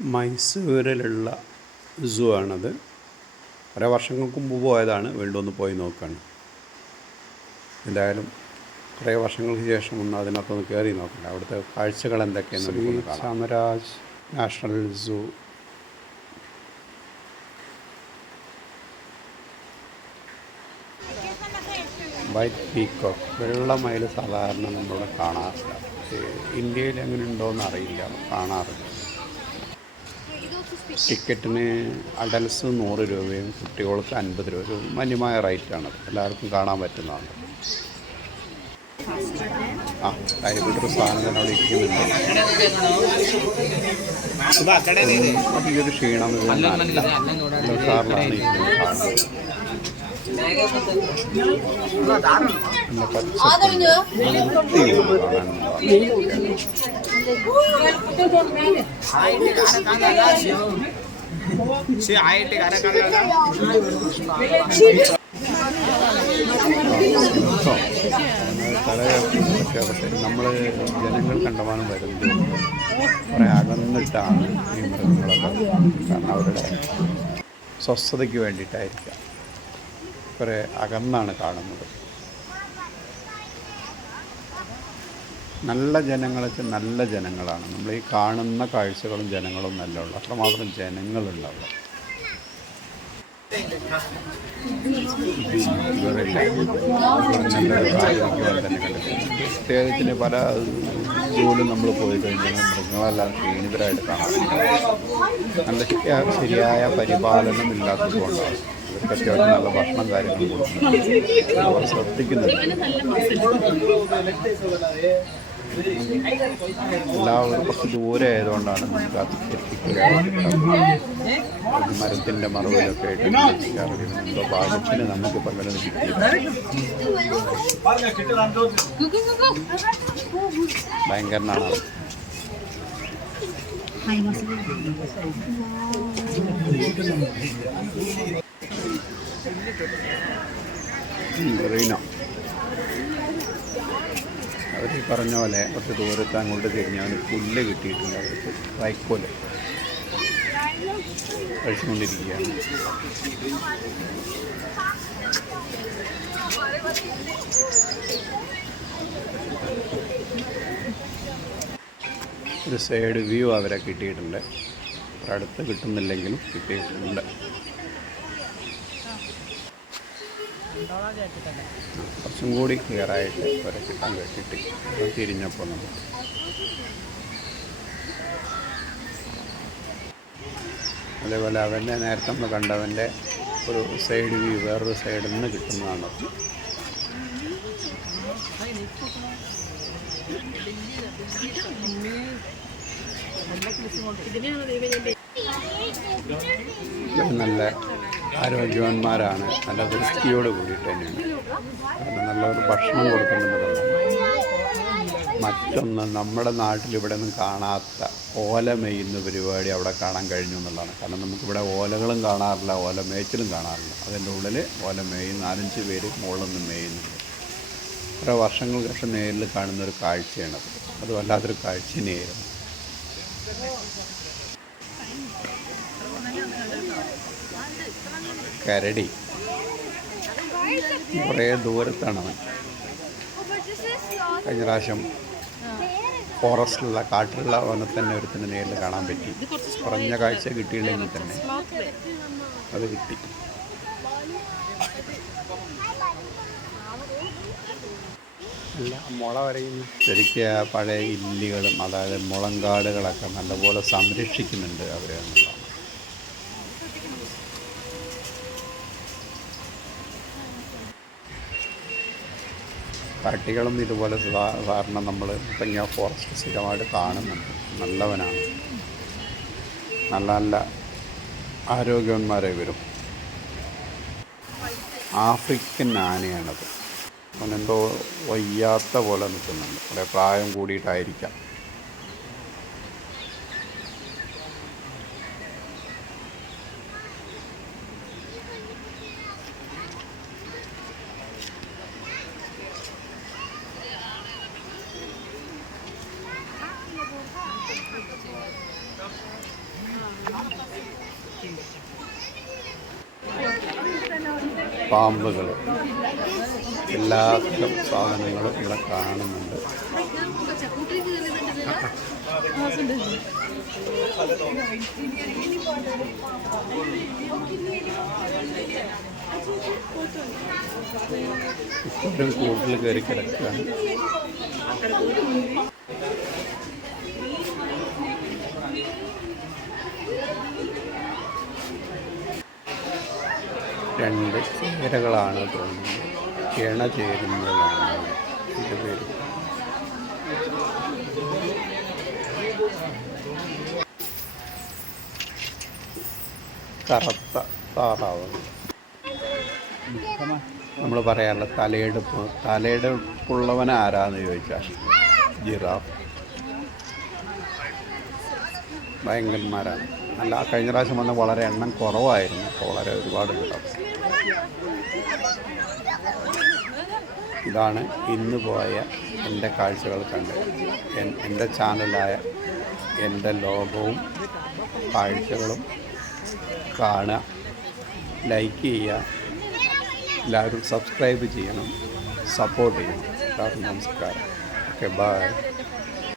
മൈസൂരിലുള്ള സൂ ആണത് കുറേ വർഷങ്ങൾക്ക് മുമ്പ് പോയതാണ് വീണ്ടും ഒന്ന് പോയി നോക്കുകയാണ് എന്തായാലും കുറേ വർഷങ്ങൾക്ക് ശേഷം ഒന്ന് അതിനകത്തൊന്ന് കയറി നോക്കണ്ട. അവിടുത്തെ കാഴ്ചകൾ എന്തൊക്കെയാണ്. Chamaraj national zoo. White peacock. വെള്ളമയിൽ സാധാരണ നമ്മളിവിടെ കാണാറില്ല. ഇന്ത്യയിൽ എങ്ങനെ അറിയില്ല. കാണാറില്ല. ടിക്കറ്റിന് അഡൽസ് നൂറ് രൂപയും കുട്ടികൾക്ക് അൻപത് രൂപ ഒരു മാന്യമായ റേറ്റാണ്. എല്ലാവർക്കും കാണാൻ പറ്റുന്നതാണ്. ആ കാര്യപ്പെട്ടൊരു സാധനം തന്നെ അവിടെ ഇരിക്കുന്നുണ്ട്. ഒരു ക്ഷീണം ഉഷാറിലാണ് ഇരിക്കുന്നത്. നമ്മൾ ജനങ്ങൾ കണ്ടമാനം വരുന്നത് കുറേ അകന്നിട്ടാണ് ഈ മൃഗങ്ങളൊക്കെ കാരണം അവരുടെ സ്വസ്ഥതയ്ക്ക് വേണ്ടിയിട്ടായിരിക്കാം. കുറേ അകന്നാണ് കാണുന്നത്. നല്ല ജനങ്ങളെ നല്ല ജനങ്ങളാണ്. നമ്മൾ ഈ കാണുന്ന കാഴ്ചകളും ജനങ്ങളും നല്ല ഉള്ളു. അത്രമാത്രം ജനങ്ങളുണ്ടാവുക ഇവരില്ല നല്ലൊരു ആരോഗ്യവാൻ തന്നെ കണ്ടിട്ടുണ്ട് പ്രത്യേകത്തിന് പല ജോലും നമ്മൾ പോയി കഴിഞ്ഞാൽ മൃഗങ്ങളെല്ലാം ക്ഷീണിതരായിട്ട് കാണാം നല്ല ശരിയാ- ശരിയായ പരിപാലനം ഇല്ലാത്തതുകൊണ്ടാണ് ഇവർക്ക് അത്യാവശ്യം നല്ല ഭക്ഷണം കാര്യങ്ങളും കൊടുക്കുന്നുണ്ട് അവർ ശ്രദ്ധിക്കുന്നുണ്ട്. എല്ലാവരും കുറച്ച് ദൂരെ ആയതുകൊണ്ടാണ് നമുക്ക് അത് എത്തിക്കുക മരത്തിന്റെ മറവിലൊക്കെ ആയിട്ട് എത്തിക്കാറുണ്ട് ഭാഗത്തിന് നമുക്ക് പലരും ഭയങ്കരനാണ്. റീന. അവർ ഈ പറഞ്ഞ പോലെ കുറച്ച് ദൂരത്ത് അങ്ങോട്ട് തിരിഞ്ഞാൽ പുല്ല് കിട്ടിയിട്ടുണ്ട്. അവർക്ക് വൈക്കോൽ കഴിച്ചുകൊണ്ടിരിക്കുകയാണ്. ഒരു സൈഡ് വ്യൂ അവരെ കിട്ടിയിട്ടുണ്ട്. അടുത്ത് കിട്ടുന്നില്ലെങ്കിലും കിട്ടിയിട്ടുണ്ട്. കുറച്ചും കൂടി ക്ലിയർ ആയിട്ട് അവരെ കിട്ടാൻ കിട്ടി തിരിഞ്ഞപ്പോൾ നമ്മൾ അതേപോലെ അവന്റെ നേരത്തെ നമ്മൾ കണ്ടവന്റെ ഒരു സൈഡ് വ്യൂ വേറൊരു സൈഡിൽ നിന്ന് കിട്ടുന്നതാണ് നല്ല ആരോഗ്യവാന്മാരാണ്. നല്ല ദൃഷ്ടിയോട് കൂടിയിട്ട് തന്നെയാണ്. കാരണം നല്ലൊരു ഭക്ഷണം കൊടുക്കുന്നുണ്ടല്ലോ മറ്റൊന്ന് നമ്മുടെ നാട്ടിൽ ഇവിടെ ഒന്നും കാണാത്ത ഓല മേയുന്ന പരിപാടി അവിടെ കാണാൻ കഴിഞ്ഞു എന്നുള്ളതാണ്. കാരണം നമുക്കിവിടെ ഓലകളും കാണാറില്ല ഓല മേച്ചിലും കാണാറില്ല. അതിന്റെ ഉള്ളിൽ ഓല മേയും നാലഞ്ച് പേര് മുകളിൽ നിന്ന് മേയുന്നുണ്ട്. കുറേ വർഷങ്ങൾക്ക് ശേഷം നേരിൽ കാണുന്ന ഒരു കാഴ്ചയാണത്. അത് വല്ലാത്തൊരു കാഴ്ച തന്നെയായിരുന്നു. കരടി. കുറേ ദൂരത്താണ് അവൻ. കഴിഞ്ഞ പ്രാവശ്യം ഫോറസ്റ്റിലുള്ള കാട്ടിലുള്ള അവനെ തന്നെ ഒരുത്തിന് നേരിൽ കാണാൻ പറ്റി. കുറഞ്ഞ കാഴ്ച കിട്ടിയില്ലെങ്കിൽ തന്നെ അത് കിട്ടി. അല്ല മുള വരയും ശരിക്കും പഴയ ഇല്ലികളും അതായത് മുളങ്കാടുകളൊക്കെ നല്ലപോലെ സംരക്ഷിക്കുന്നുണ്ട് അവർ എന്നുള്ളതാണ് പട്ടികളും ഇതുപോലെ സാധാരണ നമ്മൾ തെങ്ങിയ ഫോറസ്റ്റ് സ്ഥിരമായിട്ട് കാണുന്നുണ്ട്. നല്ലവനാണ്. നല്ല നല്ല ആരോഗ്യവന്മാരെ വരും. ആഫ്രിക്കൻ ആനയാണത്. അവനെന്തോ വയ്യാത്ത പോലെ നിൽക്കുന്നുണ്ട്. കുറേ പ്രായം കൂടിയിട്ടായിരിക്കാം. പാമ്പുകൾ. എല്ലാത്തരം സാധനങ്ങളും ഇവിടെ കാണുന്നുണ്ട്. ഇപ്പോഴും കൂട്ടിൽ കയറി കിടക്കുകയാണ്. രണ്ട് ചേരകളാണ് തോന്നുന്നത്. ഇണ ചേരുന്നതാണ്. ഇത് പേര് കറുത്ത താറാവ്. നമ്മൾ പറയാറുള്ള തലയെടുപ്പ് തലയെടുപ്പുള്ളവൻ ആരാന്ന് ചോദിച്ചാൽ ജിറാഫ്. ഭയങ്കരന്മാരാണ്. അല്ല കഴിഞ്ഞ പ്രാവശ്യം വന്ന വളരെ എണ്ണം കുറവായിരുന്നു. വളരെ ഒരുപാട് ഉണ്ടാവും ഇതാണ് ഇന്ന് പോയ എന്റെ കാഴ്ചകൾ കണ്ട്. എൻ- എന്റെ ചാനലായ എന്റെ ലോകവും കാഴ്ചകളും കാണുക ലൈക്ക് ചെയ്യുക എല്ലാവരും സബ്സ്ക്രൈബ് ചെയ്യണം സപ്പോർട്ട് ചെയ്യണം. നമസ്കാരം. Okay bye.